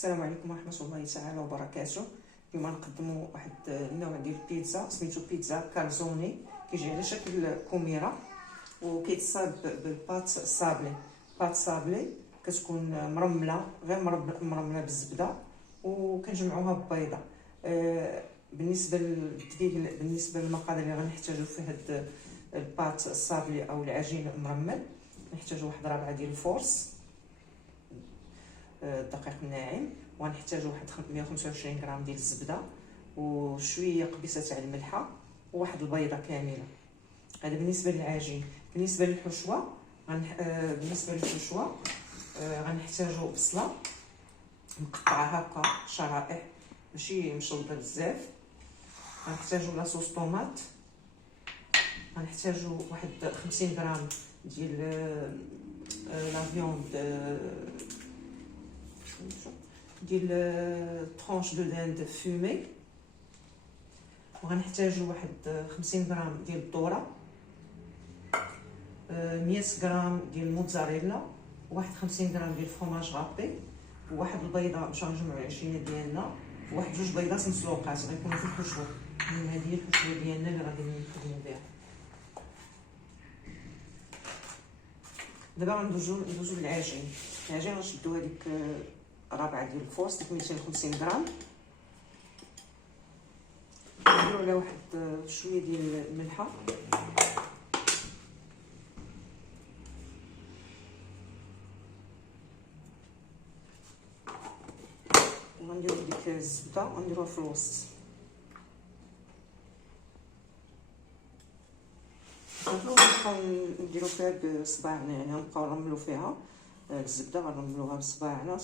السلام عليكم ورحمه الله تعالى وبركاته. اليوم غنقدموا واحد النوع ديال البيتزا سميتو بيتزا كالزوني، كيجي على شكل كوميره وكيتصاب بالباط صابلي. باط صابلي كتكون مرمله، غير مرمله بالزبده، وكنجمعوها ببيضه. بالنسبه للتدقيق، بالنسبه للمقادير اللي غنحتاجو في هاد الباط الصابلي او العجين المرمل، نحتاجو واحد 4 ديال الفورس الدقيق الناعم، وغنحتاجو واحد 125 غرام ديال الزبده، وشويه قبيصه تاع الملحه، وواحد البيضه كامله. هذا بالنسبه للعجين. بالنسبه للحشوه غنحتاجو بصله مقطعه هكا شرائح، ماشي مشلضه بزاف. غنحتاجو لاصوص طوماط، غنحتاجو واحد 50 غرام ديال لا فيوند ديال طرونش دو داند فومي، وغنحتاجو واحد 50 غرام ديال الذره، 100 غرام ديال الموتزاريلا، وواحد 50 غرام ديال الفرماج غابي، وواحد البيضه باش نجمعوا العجينه ديالنا، وواحد 2 بيضات مسلوقات غيكونوا في الحشوه. هذه هي الحشوه ديالنا اللي غادي نخدموا بها. دابا غندوزو للعجين. العجين غنشدو هذيك 4 ديال الفورس، ديك 250 غرام، نديرو على واحد شويه ديال الملحه، وغنديرو ديك الزبده ونديروها في الوسط. نبقاو نديرو فيها بصباعنا، يعني غنبقاو نرملو فيها الزبده، غنرملوها بصباعنا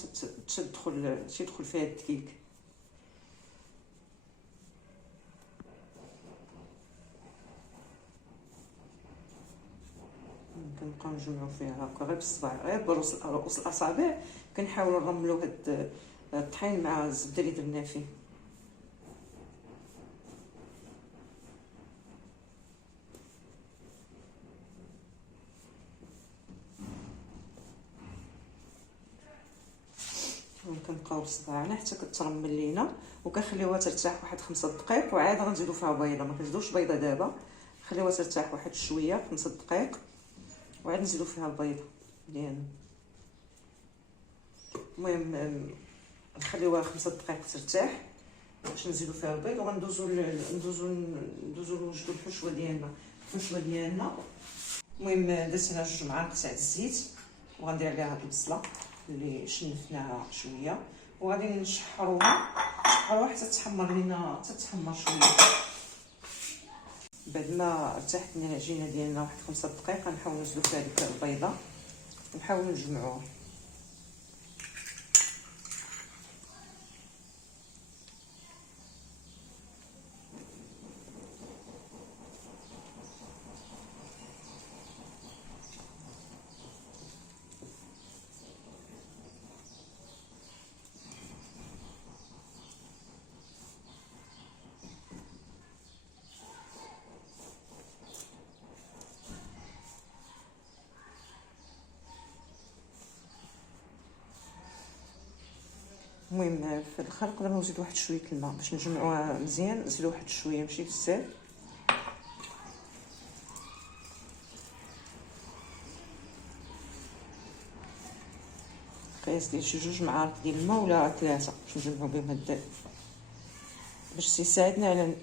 تيدخل فيها الدقيق. كنبقاو نجمعو فيها هكا غير بالصباع، غير برؤوس الاصابع. كنحاولوا نرملو هاد الطحين مع الزبده اللي درنا فيه. كنبقاو بصباعنا حتى كترمل لينا، وكنخليوها ترتاح واحد 5 دقائق، وعاد غنزيدو فيها بيضه. ما كنزيدوش بيضه دابا، خليوها ترتاح واحد شويه 5 دقائق، وعاد نزيدو فيها البيضه ديالنا. المهم نخليوها 5 دقائق ترتاح باش نزيدو فيها البيض، وغندوزو لوجدو الحشوه ديالنا. المهم درت هنا 2 معالق تاع الزيت، وغندير عليها هاد البصله اللي شنفناها شويه، وغادي نشحروها حتى تحمر لينا، شويه. بعد ما ارتاحت لنا العجينه ديالنا واحد 5 دقائق، غنحاول نزلو فيها ديك البيضه ونحاول نجمعوها. المهم في الاخر نقدروا نزيدوا واحد شويه الماء باش نجمعوها مزيان. نزيدوا واحد شويه، ماشي بزاف. قياس ديال شي 2 معالق ديال الماء ولا 3 باش نجمعوا بهم هاد، باش يساعدنا على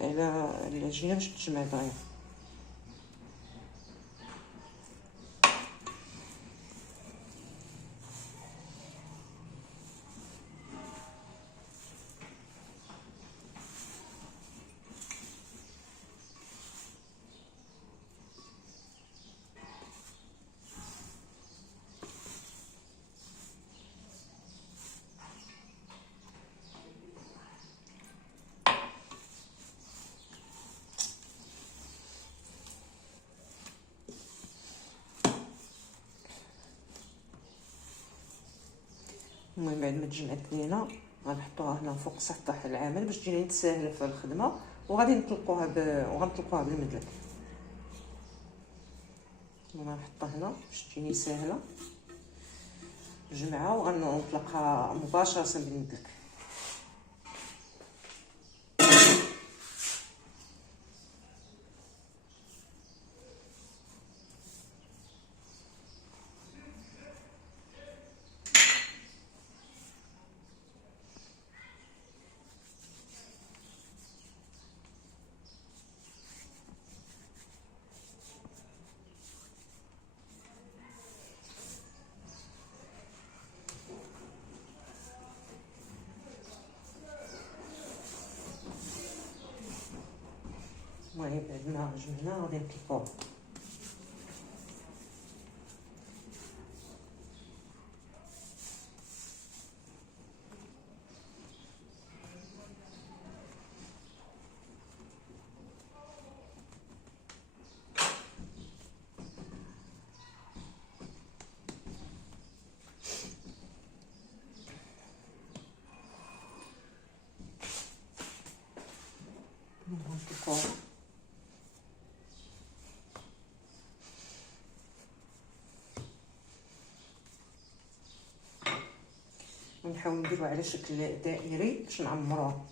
العجينه باش تجمع دغيا. المهم بعد ما تجمعت لينا غنحطوها هنا فوق سطح العمل باش تجينا ساهله في الخدمه، وغادي نطلقوها وغنطلقوها بالمدلك. المهم غنحطها هنا باش تجيني ساهله. الجمعه وغنطلق مباشره بالمدلك. المهم بعدنا جمعنا غادي نطلقوه. ونحاول نديرو على شكل دائري باش نعمروه.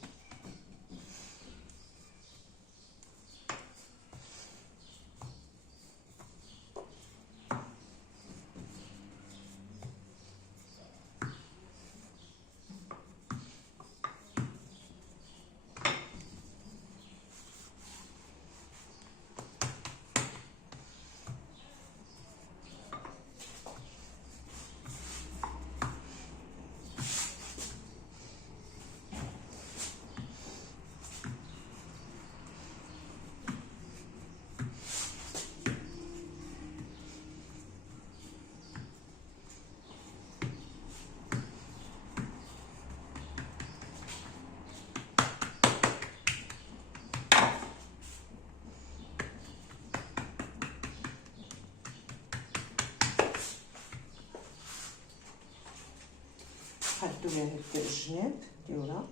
نحدو ليها هاد الجناب ديالها.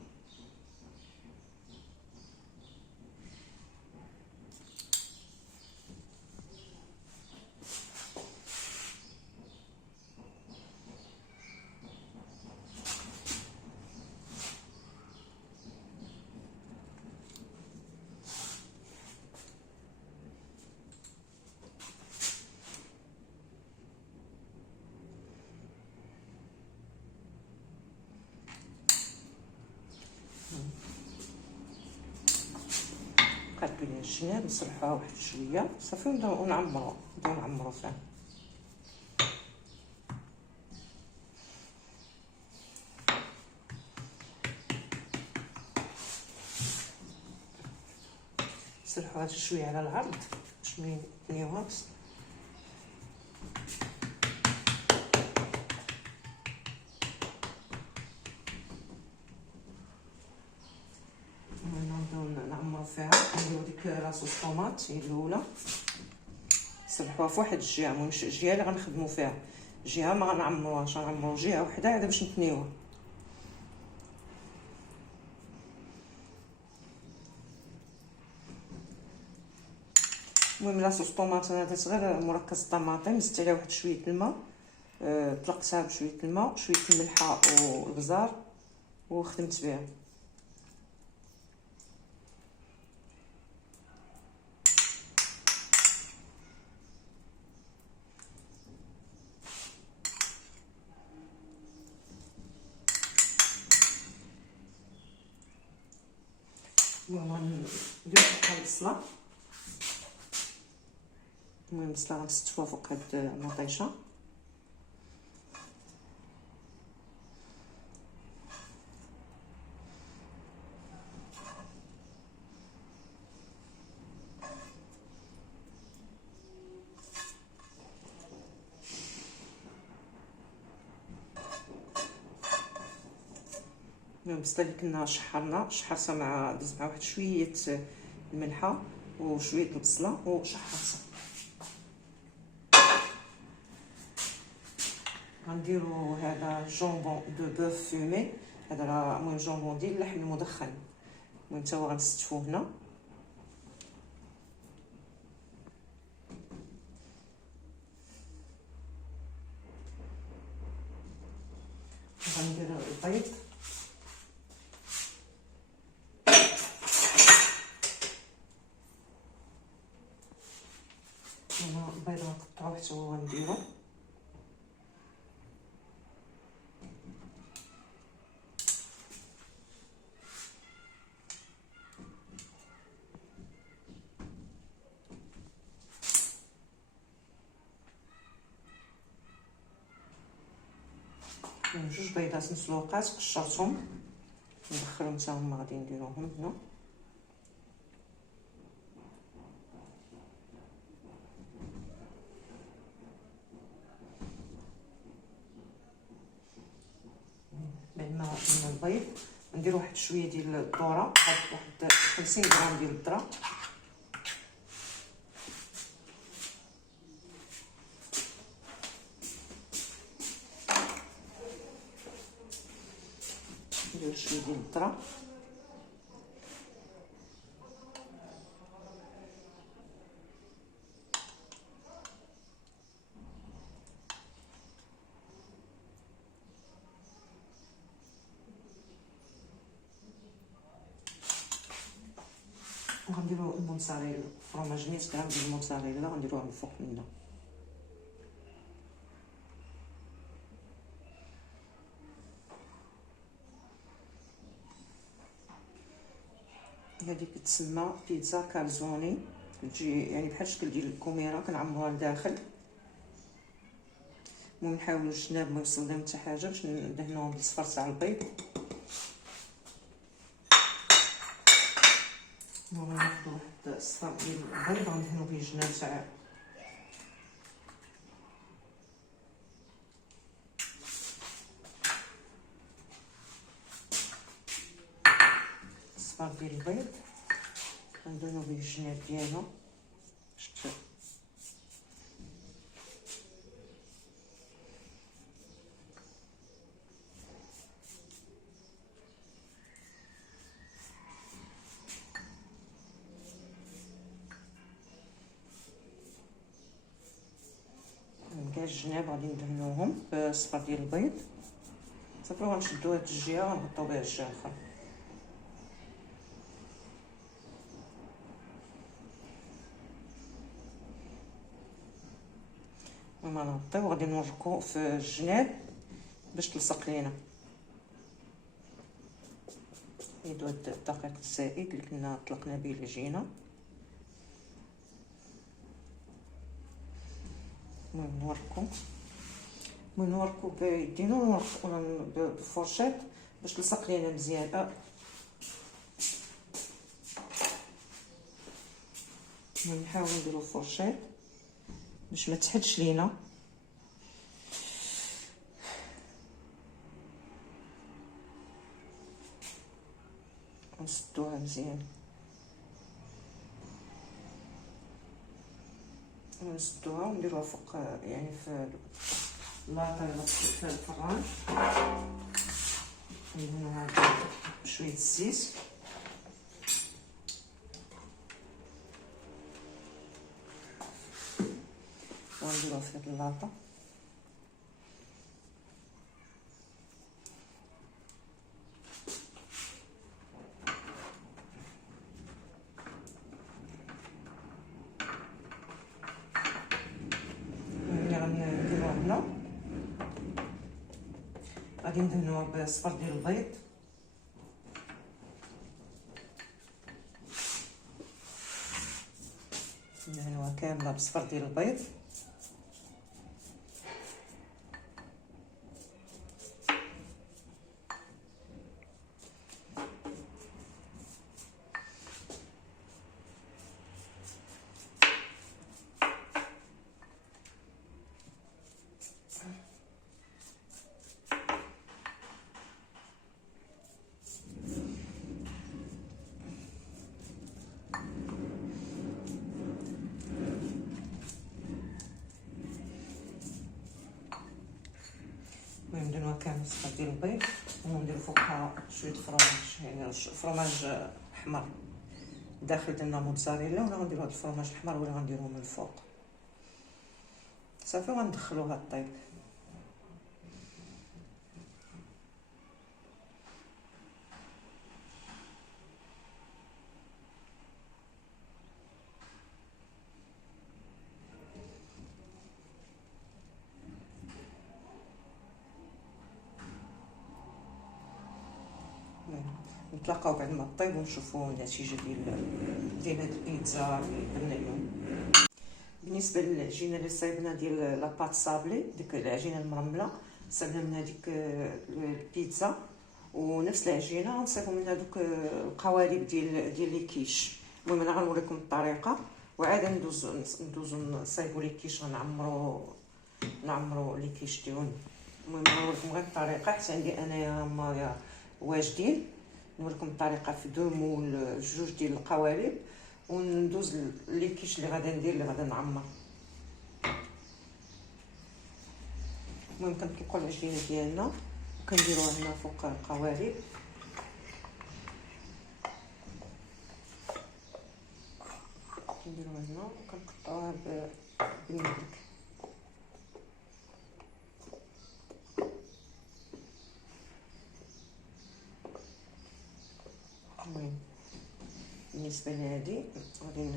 نقادو ليها الجناب نصلحوها واحد شويه صافي ونبداو نعمرو فيها. نصلحوها شويه على العرض باش ما يتنيوها بس. نعمرو فيها نديرو ديك لاصوص طوماط هي الاولى. نصلحوها في واحد الجهه، المهم الجهه اللي غنخدمو فيها، جهه ما غنعمروهاش، غنعمرو جهه وحده عاد باش نتنيوها. المهم لاصوص طوماط انا درت غير مركز الطماطم، زدت عليها واحد شويه الماء، طلقتها بشويه الماء شويه الملحه والبزار وخدمت بها. المهم ندير شحال البصله، المهم البصله غنستفوها فوق هاد المطيشه. البصله اللي كنا شحرتها مع دزت مع واحد شويه الملحه وشويه البصله وشحرتها. غنديرو هذا جونبون دو بوف فومي، هذا راه المهم جونبون ديال اللحم المدخن، المهم تا هو غنستفوه هنا. جوج بيضات مسلوقات قشرتهم ندخلهم حتى هما غادي نديروهم هنا. بعد ما البيض ندير واحد شويه ديال الذره، واحد 50 غرام ديال الذره، ندير شويه ديال الذره، وغنديرو الموتزاريلا، فروماج 100 غرام ديال الموتزاريلا غنديروها من الفوق منها. هذه كتسمى بيتزا كالزوني، تجي يعني بحال الشكل ديال الكوميره كنعمروها لداخل. المهم نحاولوا الجناب ما يوصل لهم حتى حاجه باش ندهنوهم بالصفر تاع البيض. المهم ناخذ واحد الصفر ديال البيض غندهنو به الجناب تاع الصفر ديال البيض، غندهنو به الجناب ديالو باش كاع الجناب غادي ندهنوهم بالصفر ديال البيض صافي. غنشدو هاد الجهه غنغطيو بها الجهه الاخرى. المهم غنغطيو غادي نوركو في الجناب باش تلصق لينا. نزيدو هاد الدقيق الزائد اللي كنا طلقنا به العجينه. المهم نوركو بيدينا ونوركو بالفرشاط باش تلصق لينا مزيان. نحاولوا نديرو الفرشاط باش ما تحدش لينا. نسدوها مزيان، نسدوها ونديروها فوق يعني في لاطه في الفران. ندهنوها بشويه الزيت ونديروها في هاد اللاطه. غادي ندهنوها بالصفر ديال البيض، ندهنوها كامله بالصفر ديال البيض. نديروها كامل صفر ديال البيض ونديرو فوقها شويه فروماج، يعني فروماج احمر. داخل درنا موتزاريلا ولا غنديرو هاد الفروماج الاحمر ولا غنديروه من الفوق صافي. وغندخلوها طيب. نتلاقاو بعد ما طيب ونشوفوا النتيجه ديال هاد البيتزا اللي درنا اليوم. بالنسبه للعجينه اللي صايبنا ديال لاباط صابلي، ديك العجينه المرمله، استعملنا من هذيك البيتزا، ونفس العجينه غنصيبو من هذوك القوالب ديال لي كيش. المهم انا غنوريكم الطريقه، وعاد ندوزو نصايبو لي كيش، نعمرو لي كيش ديالنا. المهم غنوريكم غير الطريقه حيت عندي انايا هما واجدين. نوريكم الطريقه في دو مول، جوج ديال القوالب، وندوز لي كيش اللي غادا ندير اللي غادا نعمر. المهم كنطلقوا العجينه ديالنا وكنديروها هنا فوق القوالب. كنديروها هنا وكنقطعوها بالمدرك. المهم بالنسبه لهادي غادي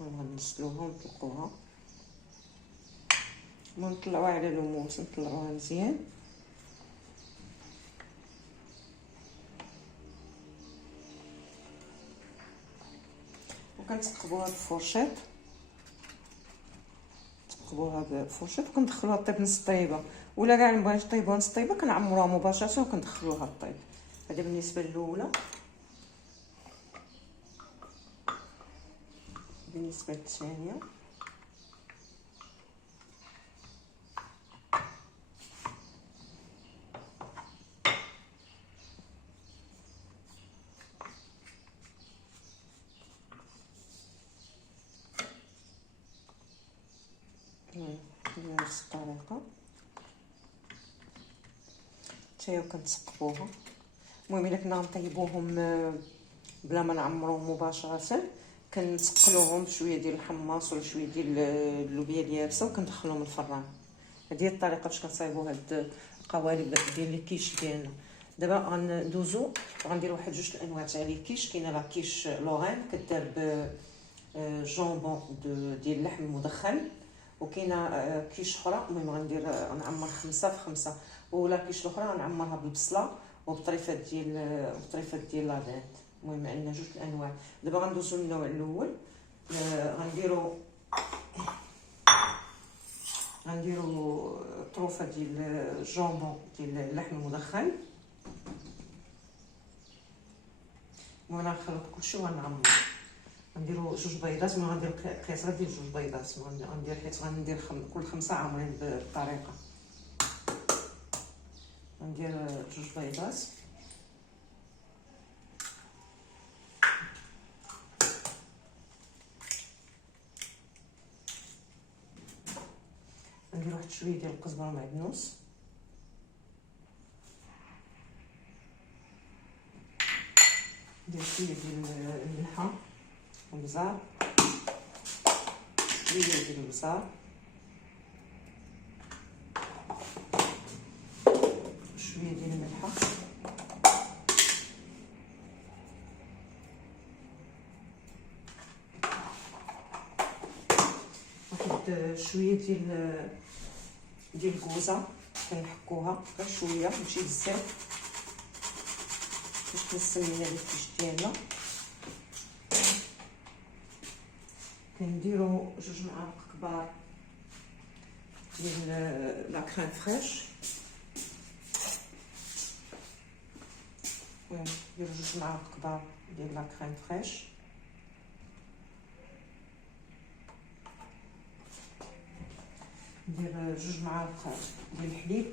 غنسلوها ونطلقوها. نطلعوها على لوموس، نطلعوها مزيان. وكنتقبوها بفرشيط، وكندخلوها طيب نص طيبه، ولا كاع مبغيناش طيبوها نص طيبه كنعمروها مباشره وكندخلوها طيب. هذا بالنسبه الاولى. بالنسبه للثانيه بنفس الطريقه حتى كنتسقفوها. المهم الا كنا نطيبوهم بلا ما نعمروهم مباشره، كنسقلوهم بشويه ديال الحماص ولا شويه ديال اللوبيا اليابسه وكندخلوهم الفران. هذه هي الطريقه باش كنصايبوا هاد القوالب ديال لي كيش ديالنا. دابا غندوزو وغندير واحد جوج الانواع تاع لي كيش. كاينه لا كيش لورين كدار بجونبون ديال اللحم المدخن، وكاينه كيش اخرى. المهم غنعمر 5 في 5، ولا كيش الاخرى غنعمرها بالبصله وبطريفات ديال لافيت. المهم عندنا جوج الانواع. دابا غندوزو للنوع الاول. غنديرو طروفه ديال الجونبون ديال اللحم المدخن. المهم غنخلط كلشي وغنعمر. غنديرو جوج بيضات. ما غندير قياس غير ديال جوج بيضات، غندير حيت غندير كل 5 عامرين بالطريقه. غندير جوج بيضات، ندير واحد شويه ديال القزبره معدنوس، ندير شويه ديال الملحه والبزار، شويه ديال البزار، شويه ديال الملحه، واحد شويه ديال الكوزه كنحكوها غير شويه ماشي بزاف باش نسمينا لي الكيش ديالنا. كنديرو جوج معالق كبار ديال لا كريم فريش. نديرو جوج معالق كبار ديال لا كريم فريش، ندير جوج معالق ديال الحليب،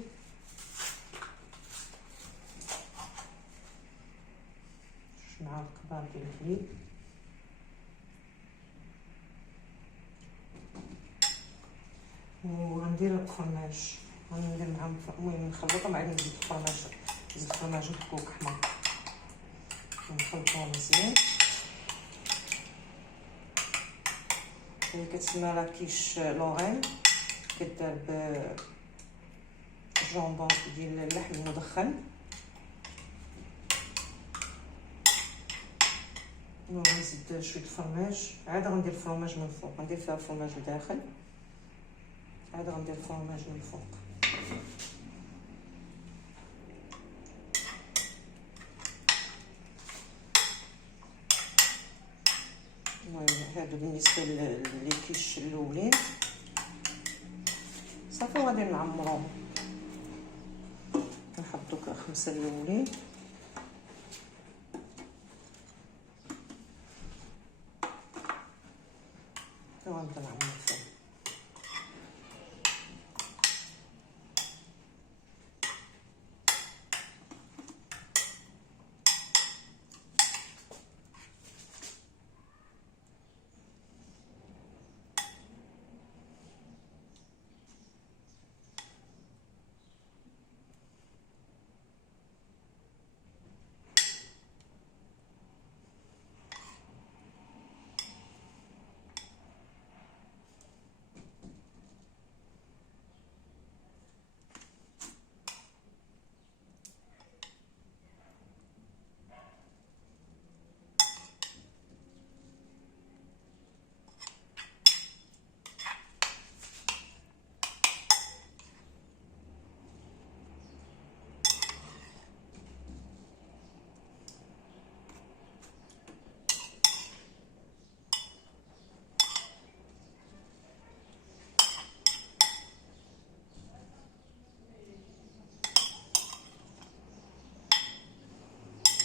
جوج معالق كبار ديال الحليب، وغندير الفرماج. غندير معاهم المهم نخلطهم، عاد نزيد الفرماج، نزيد الفرماج محكوك احمر ونخلطوه مزيان. هي كتسمى لا كيش لورين، كدار بجونبون ديال اللحم المدخن. ونزيد شويه الفرماج، عاد غندير الفرماج من الفوق، غندير فيها الفرماج لداخل، عاد غندير الفرماج من الفوق. المهم هادو بالنسبه لي كيش الاولين. صافي غادي نعمروهم. 5 الاولين. ونبدا نعمر فيه.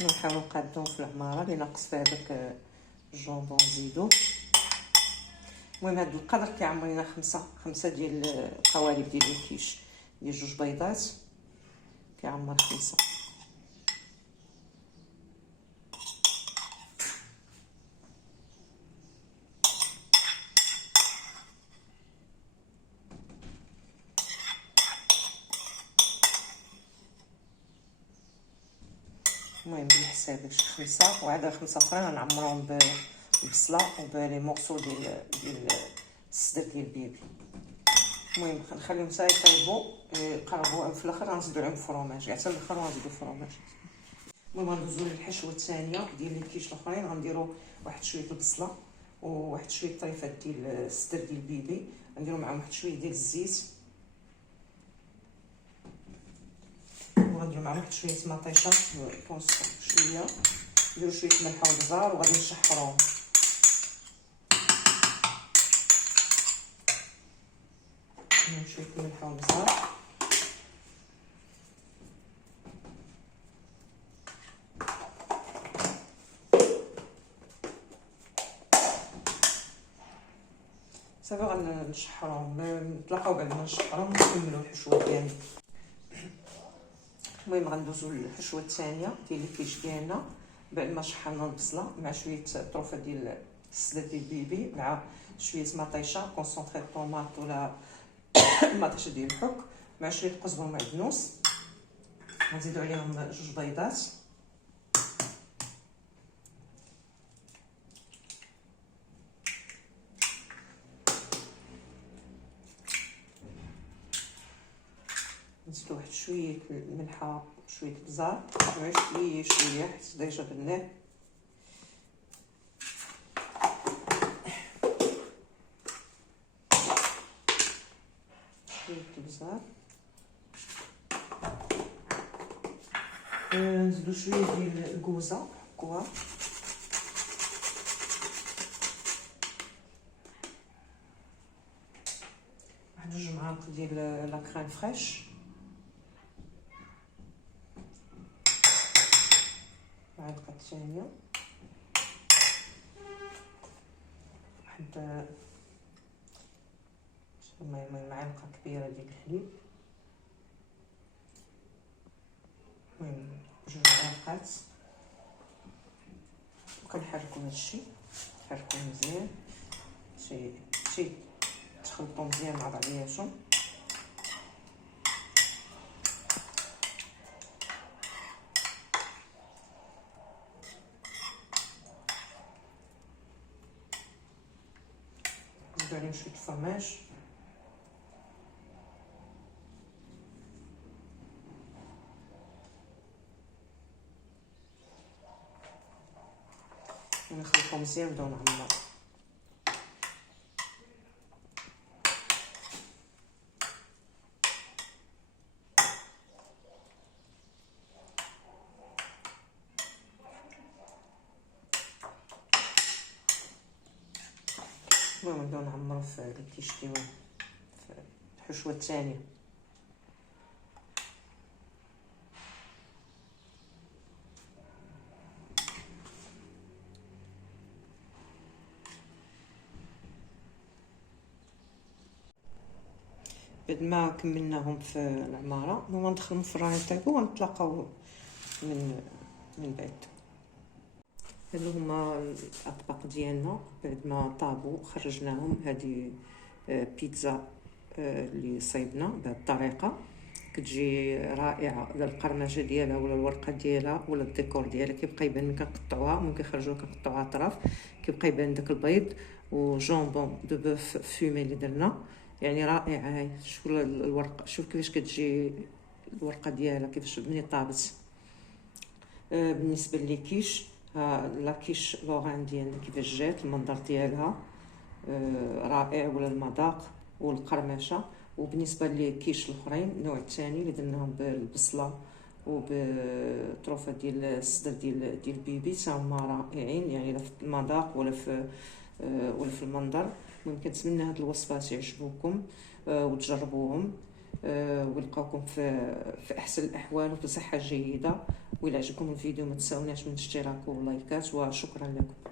نحاولوا نقادو في العماره اللي ناقص فيها داك الجونبون نزيدو. المهم هاد القدر كيعمر لينا خمسة ديال القوالب ديال الكيش ديال 2 بيضات، كيعمر 5. المهم بالحساب شي 5 وعاد 5 اخرين غنعمرهم بالبصله وبلي مورسو ديال الصدر ديال البيبي. المهم غنخليهم حتى يطيبوا يقربوا، في الاخر غنزيدو عليهم الفرماج، حتى الاخر غنزيدو الفرماج. المهم غندوزو للحشوه الثانيه ديال الكيش الاخرين. غنديروا واحد شويه البصله وواحد شويه طريفات ديال الصدر ديال البيبي، غنديروا معاهم واحد شويه ديال الزيت، وغنديروا معاهم واحد شويه مطيشه شويه، نديروا شويه ملح وبزار وغادي نشحروهم. شويه ملح وبزار صافي غنشحروهم. نتلاقاو بعد ما نشحروهم نكملوا الحشوه ديالنا. المهم غندوزو للحشوه الثانيه ديال الكيش ديالنا بعد ما شحرنا البصله مع شويه طروفه ديال الصدر ديال البيبي مع شويه مطيشه كونسونطري طوماط ولا مطيشه ديال الحك مع شويه قزبر ومعدنوس. غنزيدو عليهم 2 بيضات، نزيدو واحد شويه الملحه وشويه البزار شويه حيت ديجا بناه. شويه البزار، نزيدو شويه ديال الكوزه كوا، واحد 2 معالق ديال لا كريم فريش، معلقه ثانيه، واحد معلقه كبيره ديال الحليب، المهم 2 معالق. وكنحركو هادشي، نحركو مزيان شي تخلطو مزيان مع بعضياتهم. نزيدو عليهم شويه الفرماج، ونخلطو مزيان ونبداو نعمرو. المهم نبداو نعمرو في الكيش ديالنا في الحشوه الثانيه. بعد ما كملناهم في العماره نو ندخلهم في الراني طيبو ونتلاقاو من بعد. هادو هما الاطباق ديالنا بعد ما طابوا خرجناهم. هذه بيتزا اللي صايبنا بهذه الطريقه، كتجي رائعه. القرمشه ديالها ولا الورقه ديالها ولا الديكور ديالها كيبقى يبان ملي كنقطعوها، ممكن كنخرجوها كنقطعوها اطراف، كيبقى يبان داك البيض وجامبون دو بوف فومي اللي درنا، يعني رائعه. هاي شوف الورقه، شوف كيفاش كتجي الورقه ديالها كيفاش ملي طابت. بالنسبه للكيش، لاكيش لوغان ديالنا كيفاش جات، المنظر ديالها رائع، ولا المذاق والقرمشه. وبالنسبه للكيش الاخرين النوع الثاني اللي درناهم بالبصله وبالطروفه ديال الصدر ديال البيبي، هما رائعين، يعني لا في المذاق ولا في المنظر. ممكن نتمنى هاد الوصفات يعجبوكم وتجربوهم ولقاوكم في احسن الاحوال وفي صحه جيده. وإلا عجبكم الفيديو ما تنساوناش من الاشتراك واللايكات، وشكرا لكم.